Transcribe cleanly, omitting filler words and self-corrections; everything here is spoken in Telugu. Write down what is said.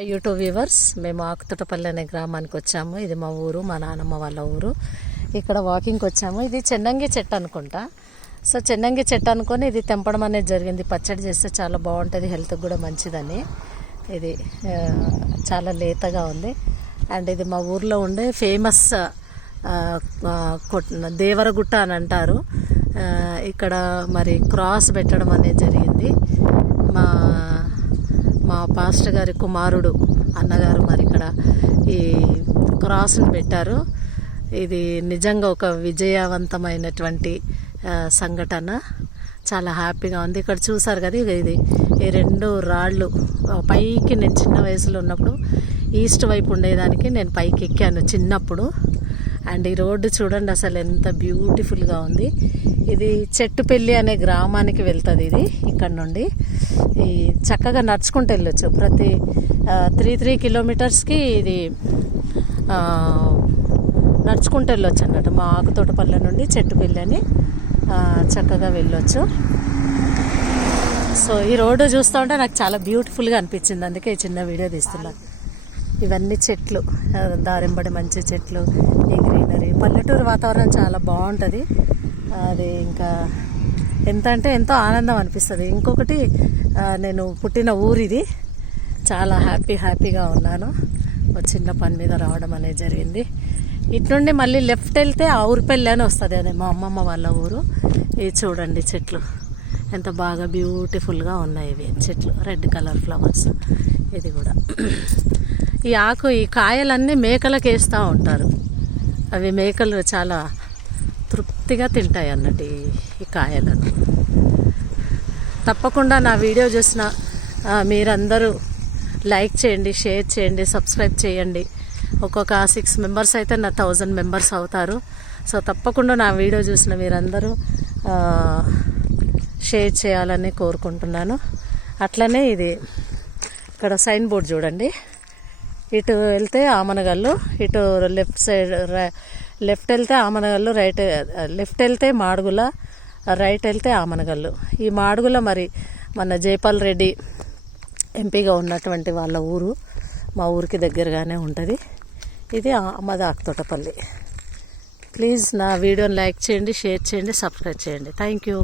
యూట్యూబ్ వ్యూవర్స్, మేము ఆకుతోటపల్లి అనే గ్రామానికి వచ్చాము. ఇది మా ఊరు, మా నాన్నమ్మ వాళ్ళ ఊరు. ఇక్కడ వాకింగ్కి వచ్చాము. ఇది చెన్నంగి చెట్టు అనుకుంటా. సో చెన్నంగి చెట్టు అనుకొని ఇది తెంపడం అనేది జరిగింది. పచ్చడి చేస్తే చాలా బాగుంటుంది, హెల్త్కి కూడా మంచిదని. ఇది చాలా లేతగా ఉంది. అండ్ ఇది మా ఊర్లో ఉండే ఫేమస్ దేవరగుట్ట అని అంటారు. ఇక్కడ మరి క్రాస్ పెట్టడం అనేది జరిగింది. మా పాస్టర్ గారి కుమారుడు అన్నగారు మరి ఇక్కడ ఈ క్రాస్ని పెట్టారు. ఇది నిజంగా ఒక విజయవంతమైనటువంటి సంఘటన. చాలా హ్యాపీగా ఉంది. ఇక్కడ చూసారు కదా, ఇది ఈ రెండు రాళ్ళు పైకి నేను చిన్న వయసులో ఉన్నప్పుడు ఈస్ట్ వైపు ఉండేదానికి నేను పైకి ఎక్కాను చిన్నప్పుడు. అండ్ ఈ రోడ్డు చూడండి అసలు ఎంత బ్యూటిఫుల్గా ఉంది. ఇది చెట్టుపల్లి అనే గ్రామానికి వెళ్తుంది. ఇది ఇక్కడ నుండి ఈ చక్కగా నడుచుకుంటూ వెళ్ళొచ్చు. ప్రతి 3 కిలోమీటర్స్కి ఇది నడుచుకుంటూ వెళ్ళొచ్చు అన్నట్టు. మా ఆకుతోటపల్లి నుండి చెట్టుపల్లి అని చక్కగా వెళ్ళొచ్చు. సో ఈ రోడ్డు చూస్తూ ఉంటే నాకు చాలా బ్యూటిఫుల్గా అనిపించింది, అందుకే ఈ చిన్న వీడియో తీస్తున్నాను. ఇవన్నీ చెట్లు, దారింబడి మంచి చెట్లు, ఈ గ్రీనరీ, పల్లెటూరు వాతావరణం చాలా బాగుంటుంది. అది ఇంకా ఎంత అంటే ఎంతో ఆనందం అనిపిస్తుంది. ఇంకొకటి, నేను పుట్టిన ఊరిది. చాలా హ్యాపీగా ఉన్నాను. ఒక చిన్న పని మీద రావడం అనేది జరిగింది. ఇటు నుండి మళ్ళీ లెఫ్ట్ వెళ్తే ఆవురిపల్లి అని వస్తుంది, అదే మా అమ్మమ్మ వాళ్ళ ఊరు. ఇది చూడండి చెట్లు ఎంత బాగా బ్యూటిఫుల్గా ఉన్నాయి. ఇవి చెట్లు, రెడ్ కలర్ ఫ్లవర్స్. ఇది కూడా ఈ కాయలన్నీ మేకలకు వేస్తూ ఉంటారు. అవి మేకలు చాలా తృప్తిగా తింటాయి అన్నట్టు ఈ కాయలను. తప్పకుండా నా వీడియో చూసిన మీరందరూ లైక్ చేయండి, షేర్ చేయండి, సబ్స్క్రైబ్ చేయండి. ఒక్కొక్క 6 మెంబర్స్ అయితే నా 1000 మెంబర్స్ అవుతారు. సో తప్పకుండా నా వీడియో చూసిన మీరందరూ షేర్ చేయాలని కోరుకుంటున్నాను. అట్లనే ఇది ఇక్కడ సైన్ బోర్డ్ చూడండి. ఇటు వెళ్తే ఆమనగల్లు, ఇటు లెఫ్ట్ వెళ్తే ఆమనగల్లు, లెఫ్ట్ వెళ్తే మాడుగుల, రైట్ వెళ్తే ఆమనగల్లు. ఈ మాడుగుల మరి మన జైపాల్ రెడ్డి ఎంపీగా ఉన్నటువంటి వాళ్ళ ఊరు. మా ఊరికి దగ్గరగానే ఉంటుంది. ఇది మాది ఆకుతోటపల్లి. ప్లీజ్ నా వీడియోని లైక్ చేయండి, షేర్ చేయండి, సబ్స్క్రైబ్ చేయండి. Thank you.